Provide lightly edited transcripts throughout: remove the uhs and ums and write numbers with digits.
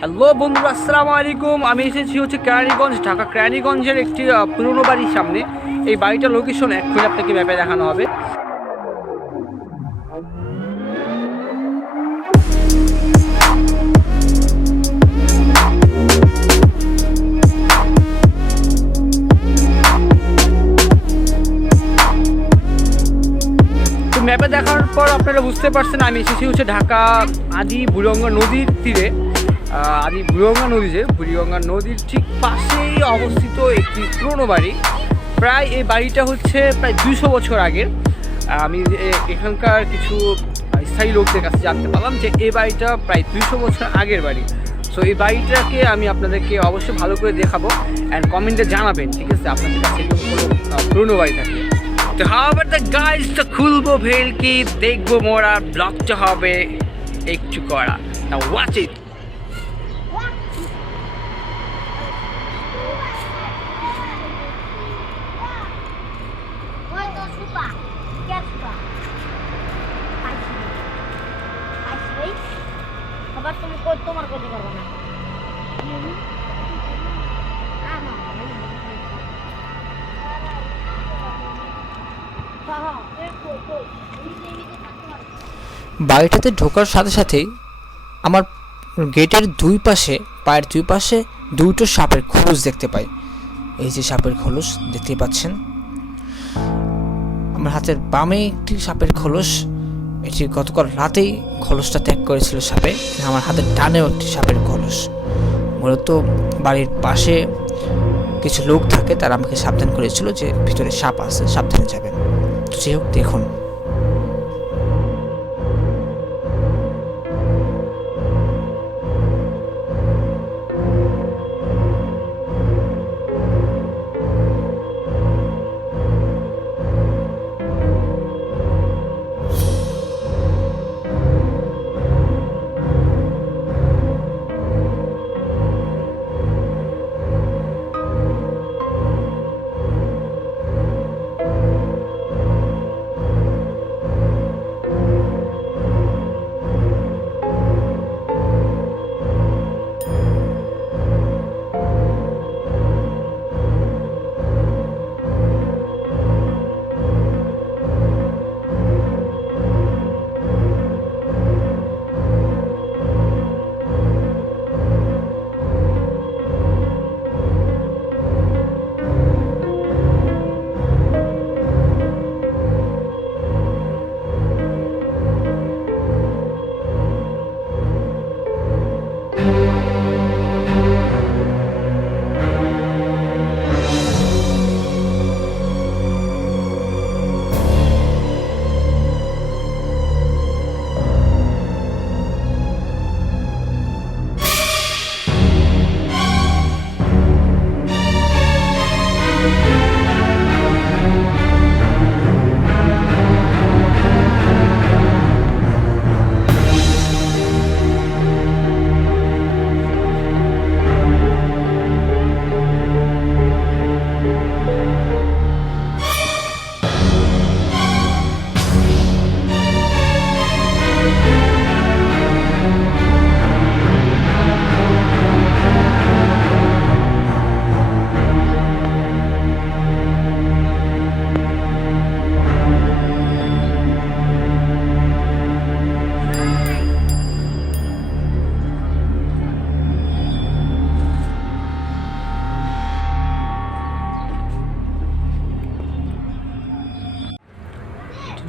Hello বন্ধুরা, আসসালামু আলাইকুম। আমি এসেছি হচ্ছে কেরানীগঞ্জ, ঢাকা কেরানীগঞ্জের একটি পুরনো বাড়ির সামনে। এই বাড়িটার লোকেশন এক্ষুনি আপনাকে ম্যাপে দেখানো হবে। তো ম্যাপে দেখার পর আপনারা বুঝতে পারছেন আমি এসেছি হচ্ছে ঢাকা আদি বুড়িগঙ্গা নদীর তীরে। আদি বুড়িগঙ্গা নদী, যে বুড়িগঙ্গা নদীর ঠিক পাশেই অবস্থিত একটি পুরনো বাড়ি। প্রায় এই বাড়িটা হচ্ছে প্রায় 200 বছর আগের। আমি এখানকার কিছু স্থায়ী লোকদের কাছে জানতে পারলাম যে এই বাড়িটা প্রায় 200 বছর আগের বাড়ি। সো এই বাড়িটাকে আমি আপনাদেরকে অবশ্যই ভালো করে দেখাবো, অ্যান্ড কমেন্টে জানাবেন, ঠিক আছে, আপনাদের কাছে এরকম কোনো পুরনো বাড়ি থাকে। তো হাওয়ার দ্য গাইজটা খুলবো ভেলকি, দেখবো মোরা, ব্লগটা হবে একটু করা। না ওয়াচ ইট। আবার তুমি তোমার করতে পারবে না। বাড়িটাতে ঢোকার সাথে সাথেই আমার গেটের পায়ের দুই পাশে দুটো সাপের খোলস দেখতে পাই। এই যে সাপের খোলস দেখতে পাচ্ছেন, আমার হাতের বামে একটি সাপের খোলস, এটি গতকাল রাতেই খোলসটা ত্যাগ করেছিল সাপে। আমার হাতের ডানেও একটি সাপের খোলস। মূলত বাড়ির পাশে কিছু লোক থাকে, তারা আমাকে সাবধান করেছিল যে ভিতরে সাপ আছে, সাবধানে যাবেন। তো যাই হোক, দেখুন।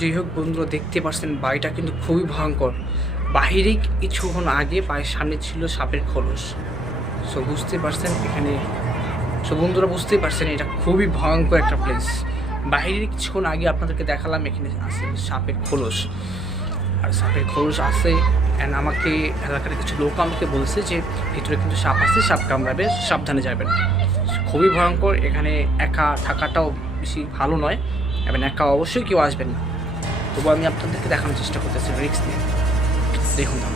যাই হোক বন্ধুরা, দেখতে পাচ্ছেন বাড়িটা কিন্তু খুবই ভয়ঙ্কর। বাহিরে কিছুক্ষণ আগে বাড়ির সামনে ছিল সাপের খোলস। সো বুঝতে পারছেন এখানে, সো বন্ধুরা বুঝতেই পারছেন এটা খুবই ভয়ঙ্কর একটা প্লেস। বাহিরে কিছুক্ষণ আগে আপনাদেরকে দেখালাম এখানে আছে সাপের খোলস, আর সাপের খোলস আছে। অ্যান্ড আমাকে এলাকার কিছু লোক আমাকে বলছে যে ভিতরে কিন্তু সাপ আছে, সাপ কামড়াবে, সাবধানে যাবেন। খুবই ভয়ঙ্কর। এখানে একা থাকাটাও বেশি ভালো নয়, এবং একা অবশ্যই কেউ আসবেন না। তবু আমি আপনাদেরকে দেখানোর চেষ্টা করতেছি রিস্ক নিয়ে। দেখুন তাহলে।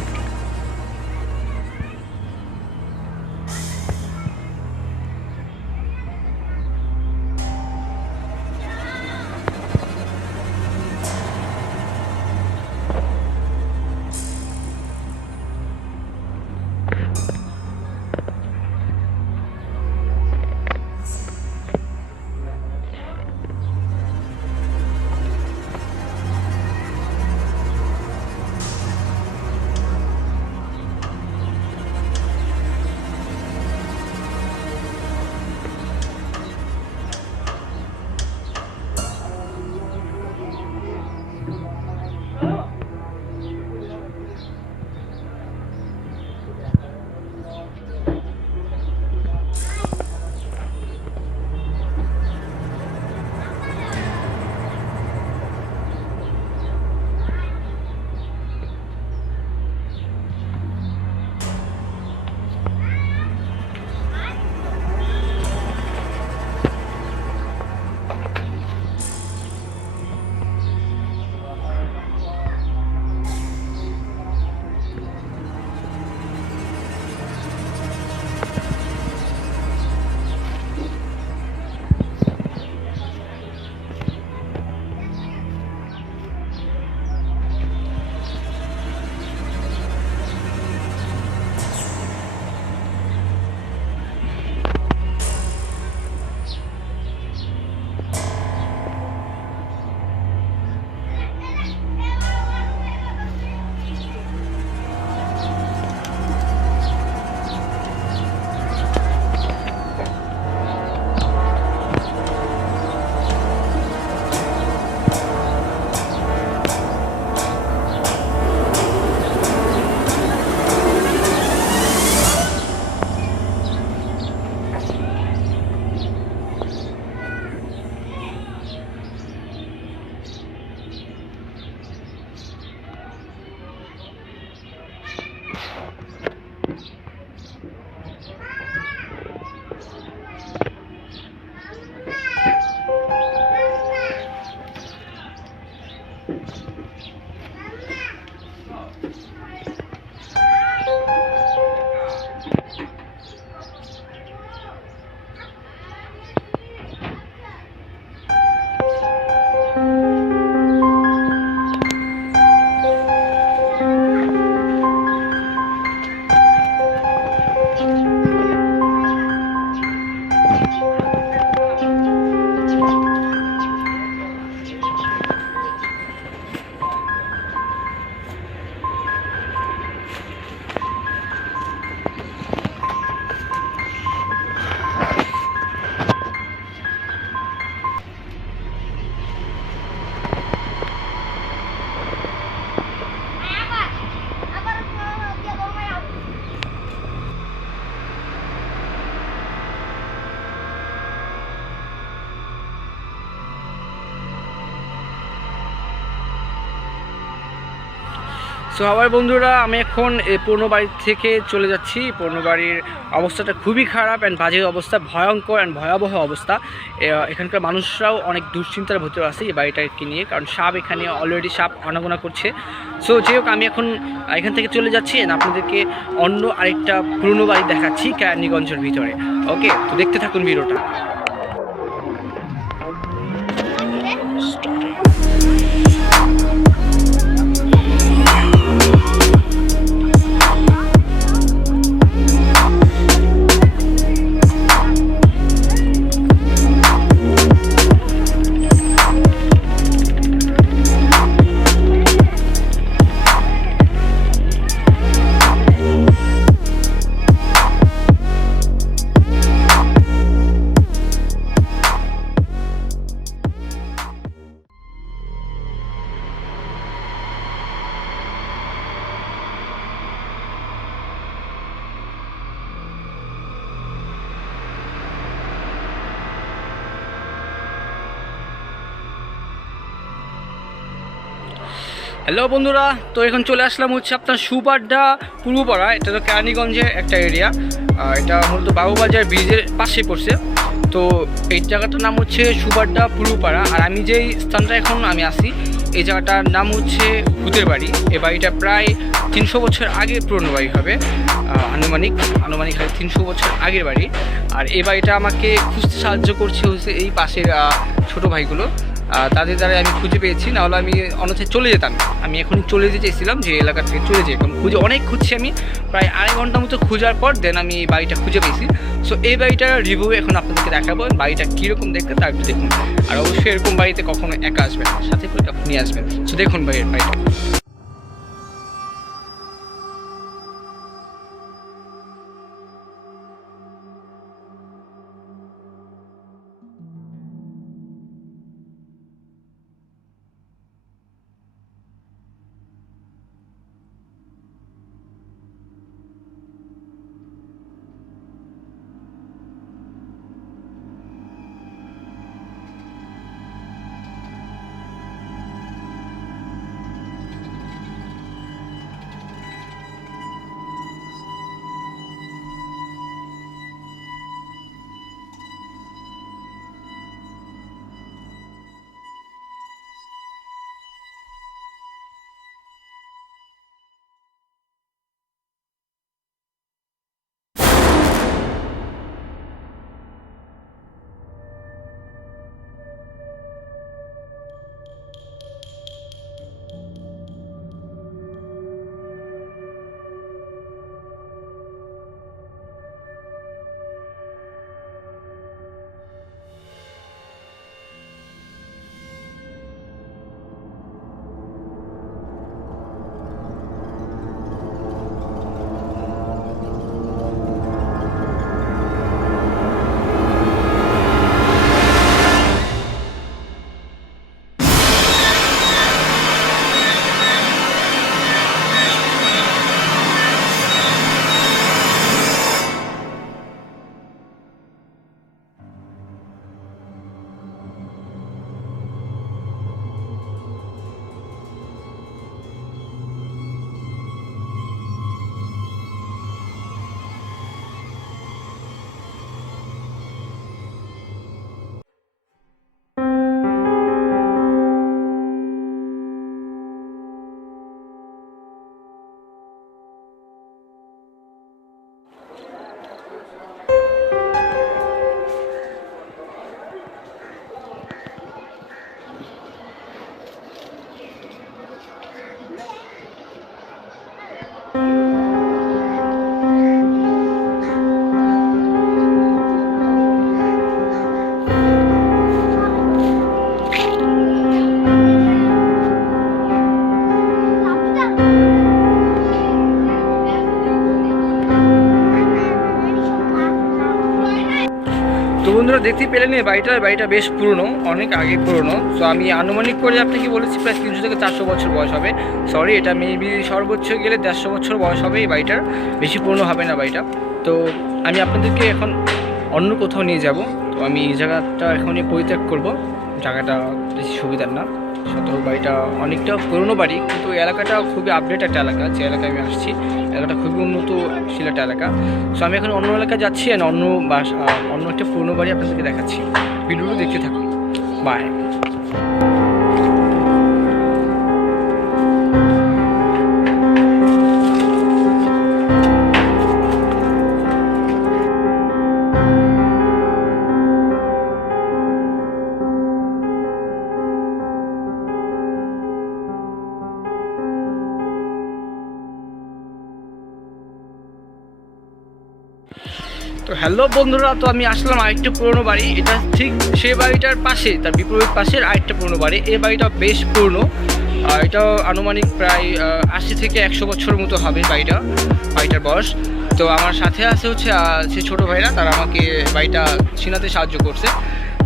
সো আবার বন্ধুরা, আমি এখন এই পুরনো বাড়ি থেকে চলে যাচ্ছি। পুরনো বাড়ির অবস্থাটা খুবই খারাপ অ্যান্ড বাজে অবস্থা, ভয়ঙ্কর অ্যান্ড ভয়াবহ অবস্থা। এখানকার মানুষরাও অনেক দুশ্চিন্তার ভিতরে আছে এই বাড়িটাকে নিয়ে, কারণ সাপ এখানে অলরেডি সাপ আনাগোনা করছে। সো যাই হোক, আমি এখন এখান থেকে চলে যাচ্ছি and আপনাদেরকে অন্য আরেকটা পুরনো বাড়ি দেখাচ্ছি কেরানীগঞ্জের ভিতরে। ওকে, তো দেখতে থাকুন ভিডিওটা। হ্যালো বন্ধুরা, তো এখন চলে আসলাম হচ্ছে আপনার সুবাড্ডা পূর্বপাড়া। এটা তো কেরানীগঞ্জের একটা এরিয়া। এটা মূলত বাবুবাজার ব্রিজের পাশে পড়ছে। তো এই জায়গাটার নাম হচ্ছে সুবাড্ডা পূর্বপাড়া। আর আমি যেই স্থানটা এখন আমি আসি, এই জায়গাটার নাম হচ্ছে ভূতের বাড়ি। এই বাড়িটা প্রায় 300 বছর আগে পুরনো বাড়ি হবে, আনুমানিক 300 বছর আগের বাড়ি। আর এই বাড়িটা আমাকে খুঁজতে সাহায্য করছে হচ্ছে এই পাশের ছোটো ভাইগুলো। তাদের দ্বারা আমি খুঁজে পেয়েছি, নাহলে আমি অন্যথায় চলে যেতাম। আমি এখনই চলে যেতে চেয়েছিলাম, যে এলাকা থেকে চলে যাই। এখন অনেক খুঁজছি আমি, প্রায় 2.5 ঘন্টা মতো খোঁজার পর দেন আমি এই বাড়িটা খুঁজে পেয়েছি। সো এই বাড়িটার রিভিউ এখন আপনাদেরকে দেখাবো, বাড়িটা কীরকম দেখতে তা একটু দেখুন। আর অবশ্যই এরকম বাড়িতে কখনো একা আসবেন, সাথে করে আপনি নিয়ে আসবেন। সো দেখুন বাড়িটা। তো বন্ধুরা, দেখতেই পেলেন এই বাড়িটা বেশ পুরনো, অনেক আগে পুরনো। তো আমি আনুমানিক করে আপনাকে বলেছি প্রায় 300 থেকে 400 বছর বয়স হবে। সরি, এটা মেবি সর্বোচ্চ গেলে 150 বছর বয়স হবে এই বাড়িটার, বেশি পুরনো হবে না বাড়িটা। তো আমি আপনাদেরকে এখন অন্য কোথাও নিয়ে যাব। তো আমি এই জায়গাটা এখনই পরিত্যাগ করব, জায়গাটা বেশি সুবিধার না। শতক বাড়িটা অনেকটা পুরনো বাড়ি, কিন্তু এই এলাকাটা খুবই আপডেট একটা এলাকা। যে এলাকায় আমি আসছি এলাকাটা খুবই উন্নতশীল একটা এলাকা। সো আমি এখন অন্য এলাকায় যাচ্ছি, আর অন্য একটা পুরনো বাড়ি আপনাদেরকে দেখাচ্ছি। ভিডিওটা দেখতে থাকুন। বাই। তো হ্যালো বন্ধুরা, তো আমি আসলাম আরেকটা পুরনো বাড়ি। এটা ঠিক সেই বাড়িটার পাশে, তার বিপরীত পাশের আরেকটা পুরনো বাড়ি। এই বাড়িটা বেশ পুরনো, এটা আনুমানিক প্রায় 80 থেকে 100 বছরের মতো হবে বাড়িটার বয়স। তো আমার সাথে আছে হচ্ছে সে ছোটো ভাইরা, তারা আমাকে বাড়িটা চিনাতে সাহায্য করছে।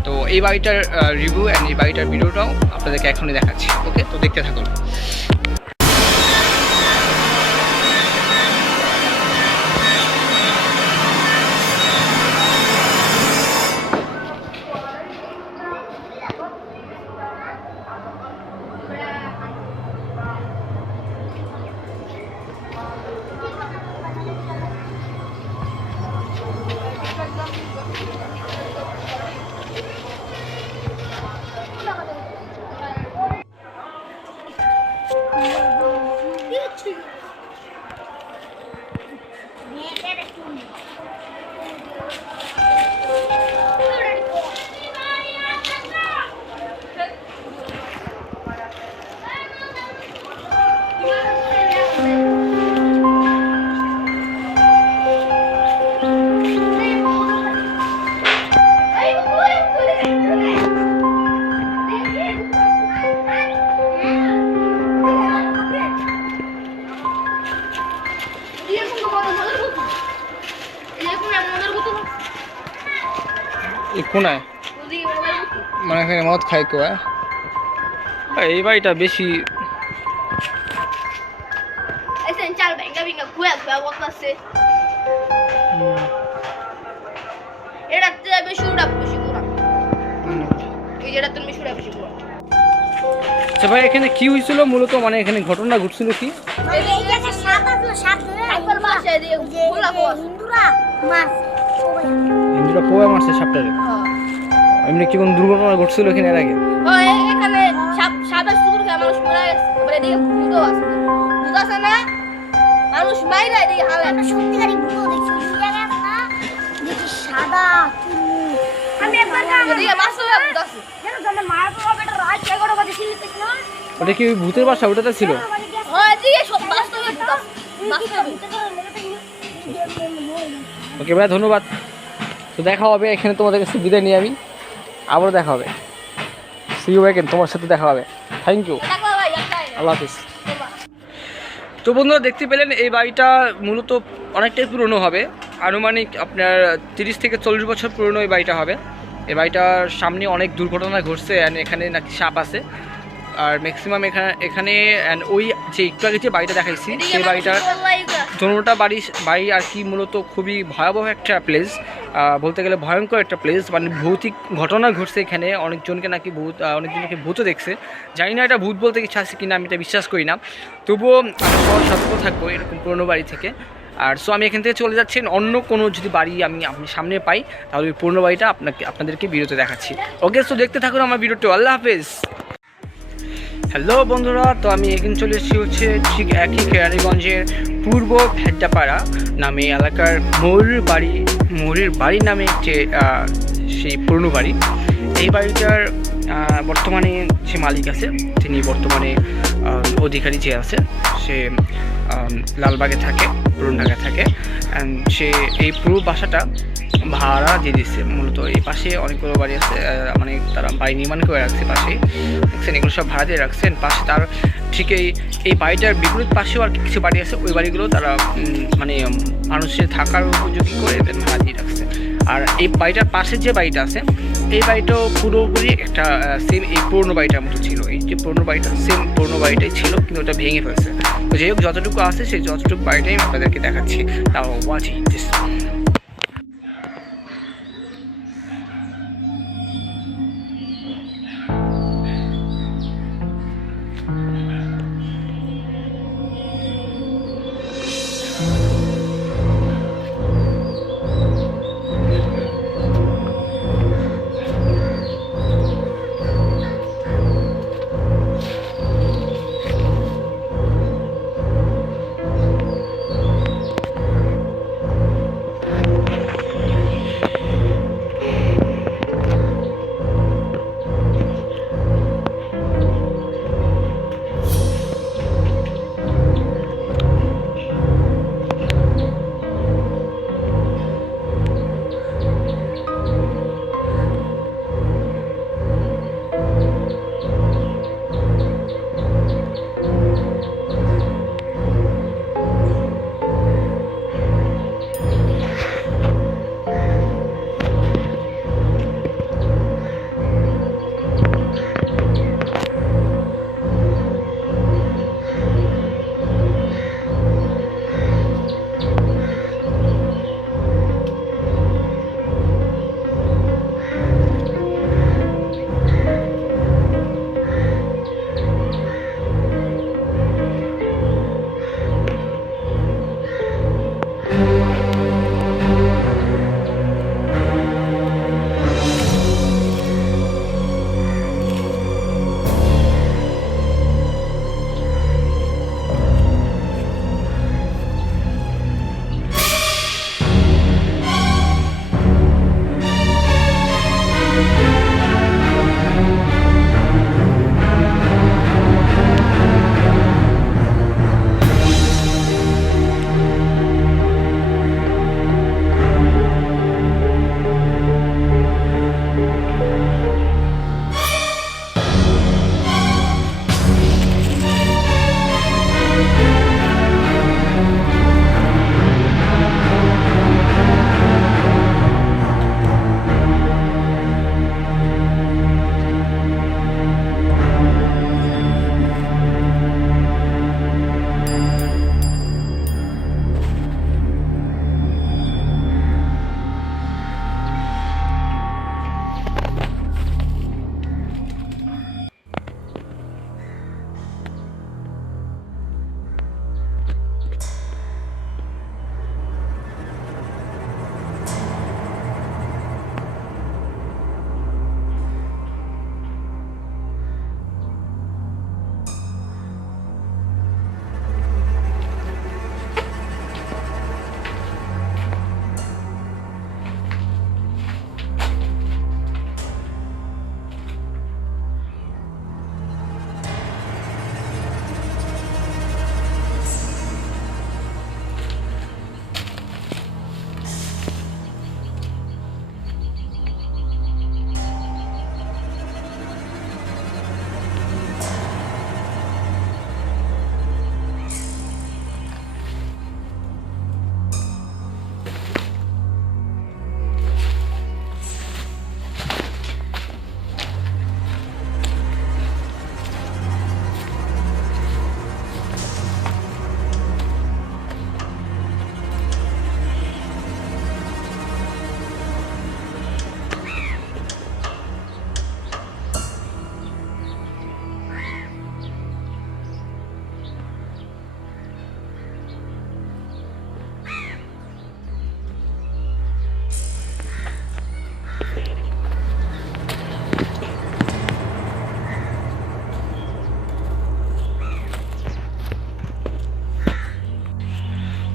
তো এই বাড়িটার রিভিউ অ্যান্ড এই বাড়িটার ভিডিওটাও আপনাদেরকে এখনই দেখাচ্ছি। ওকে, তো দেখতে থাকুন। কোনায় মানে এখানে মদ খায় কেউ? এই বাড়িটা বেশি চাল ভেঙ্গা ভেঙ্গা খুয়া খুয়া বলতেছে। এটা বেশি উড়া বেশি ঘোরা, এই যেটা তুমি বেশি উড়া বেশি ঘোরা। আচ্ছা ভাই, এখানে কি হয়েছিল মূলত, মানে এখানে ঘটনা ঘটছিল কি? হিন্দুরা পোয়া মারছে সাপটারে। এমনি কি কোনো দুর্ঘটনা ঘটছিল এখানে এর আগে? এখানে সাপের শুকুর খেয়ে মানুষ মারা গেছে। এদিকে ভূতও আছে, ভূত আছে না, মানুষ মাইরা এদিকে হালে সত্যিকারই ভূত দেখছি। দেখি সাদা আমি একবার এদিকে বাস্তবে ভূত আছে। কেন জানে মারা তো হবে, এটা রাত 11 বাজে ছিল না। ওটা কি ওই ভূতের বাসা? ওটাতে ছিল? হ্যাঁ, এদিকে সব বাস্তবে ভূত আছে, বাস্তবে। ওকে ভাই, ধন্যবাদ। তো দেখা হবে এখানে, তোমাদের কাছে বিদায় নিয়ে আমি আবারও দেখা হবে। সি ইউ অ্যাগেন, তোমার সাথে দেখা হবে। থ্যাংক ইউ, আল্লাহ হাফিজ। তো বন্ধুরা দেখতে পেলেন, এই বাড়িটা মূলত অনেকটাই পুরনো হবে, আনুমানিক আপনার 30 থেকে 40 বছর পুরনো এই বাড়িটা হবে। এই বাড়িটার সামনে অনেক দুর্ঘটনা ঘটছে, অ্যান্ড এখানে নাকি সাপ আছে। আর ম্যাক্সিমাম এখানে অ্যান্ড ওই যে একটু আগে যে বাড়িটা দেখাইছি, সেই বাড়িটার দোনোটা বাড়ি আর কি মূলত খুবই ভয়াবহ একটা প্লেস, বলতে গেলে ভয়ঙ্কর একটা প্লেস। মানে ভৌতিক ঘটনা ঘটছে এখানে, অনেকজনকে নাকি অনেকজনকে ভূতও দেখছে। জানি না এটা ভূত বলতে কিছু আছে কিনা, আমি এটা বিশ্বাস করি না। তবুও আমি সতর্ক থাকবো এরকম পুরনো বাড়ি থেকে। আর সো আমি এখান থেকে চলে যাচ্ছি, অন্য কোনো যদি বাড়ি আপনি সামনে পাই, তাহলে ওই পুরনো বাড়িটা আপনাদেরকে ভিডিওতে দেখাচ্ছি। ওকে, সো দেখতে থাকুন আমার ভিডিওটি। আল্লাহ হাফেজ। হ্যালো বন্ধুরা, তো আমি এখানে চলে এসেছি হচ্ছে ঠিক একই কেরানীগঞ্জের পূর্ব ভেড্ডাপাড়া নামে এলাকার ময়ূরের বাড়ি নামে একটি সেই পুরনো বাড়ি। এই বাড়িটার বর্তমানে যে মালিক আছে, তিনি বর্তমানে অধিকারী যে আছে, সে লালবাগে থাকে, পুরনো ঢাকায় থাকে। সে এই পুরো বাসাটা ভাড়া দিয়ে দিচ্ছে। মূলত এই পাশে অনেকগুলো বাড়ি আছে, মানে তারা বাড়ি নির্মাণ করে রাখছে পাশেই, দেখছেন এগুলো সব ভাড়া দিয়ে রাখছেন। পাশে তার ঠিক এই বাড়িটার বিপরীত পাশেও আর কিছু বাড়ি আছে, ওই বাড়িগুলো তারা মানে মানুষের থাকার উপযোগী করে ভাড়া দিয়ে রাখছে। আর এই বাড়িটার পাশে যে বাড়িটা আছে, এই বাড়িটাও পুরোপুরি একটা সেম এই পুরনো বাড়িটার মতো ছিল। এই যে পুরনো বাড়িটা সেম পুরনো বাড়িটাই ছিল, কিন্তু ওটা ভেঙে ফেলছে। তো যাই হোক, যতটুকু আছে সেই যতটুকু বাড়িটাই আমি আপনাদেরকে দেখাচ্ছি। তাও ওয়াচিং দিস।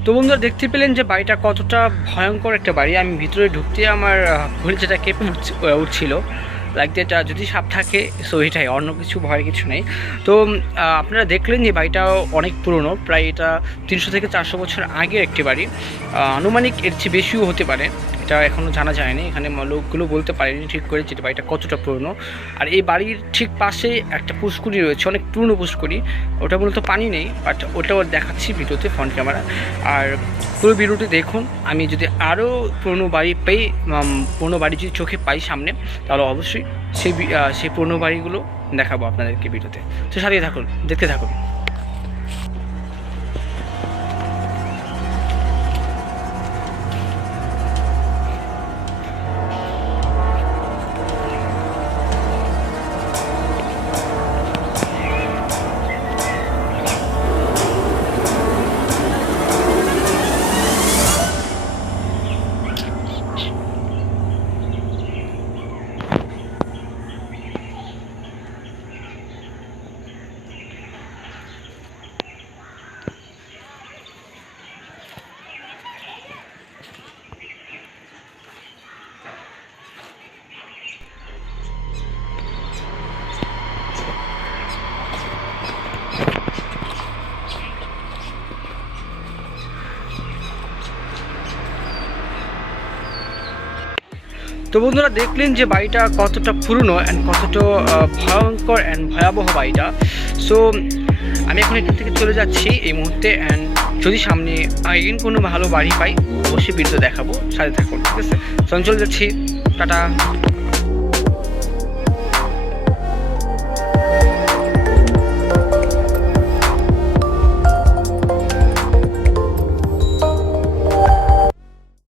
তো বন্ধুরা দেখতে পেলেন যে বাড়িটা কতটা ভয়ঙ্কর একটা বাড়ি। আমি ভিতরে ঢুকতে আমার যেটা কেঁপে উঠছিল, লাইক দ্যাট যদি সাপ থাকে সো এটাই, অন্য কিছু ভয়ের কিছু নেই। তো আপনারা দেখলেন যে বাড়িটা অনেক পুরনো, প্রায় এটা 300 থেকে 400 বছর আগের একটি বাড়ি। আনুমানিক এর চেয়ে বেশিও হতে পারে, এটা এখনও জানা যায়নি। এখানে লোকগুলো বলতে পারেনি ঠিক করে যে বাড়িটা কতটা পুরনো। আর এই বাড়ির ঠিক পাশে একটা পুষ্করি রয়েছে, অনেক পুরনো পুষ্করি। ওটা মূলত পানি নেই, বাট ওটাও দেখাচ্ছি ভিডিওতে ফ্রন্ট ক্যামেরা। আর পুরো ভিডিওটি দেখুন। আমি যদি আরও পুরনো বাড়ি পেয়ে, পুরনো বাড়ি যদি চোখে পাই সামনে, তাহলে অবশ্যই সেই পুরনো বাড়িগুলো দেখাবো আপনাদেরকে ভিডিওতে। তো সাথে থাকুন, দেখতে থাকুন। তো বন্ধুরা দেখলেন যে বাড়িটা কতটা পুরনো অ্যান্ড কতটা ভয়ঙ্কর অ্যান্ড ভয়াবহ বাড়িটা। সো আমি এখন এখান থেকে চলে যাচ্ছি এই মুহূর্তে, অ্যান্ড যদি সামনে আগেন কোনো ভালো বাড়ি পাই অবশ্যই ভিডিও দেখাবো, সাথে থাকুন, ঠিক আছে? তো আমি চলে যাচ্ছি, টাটা।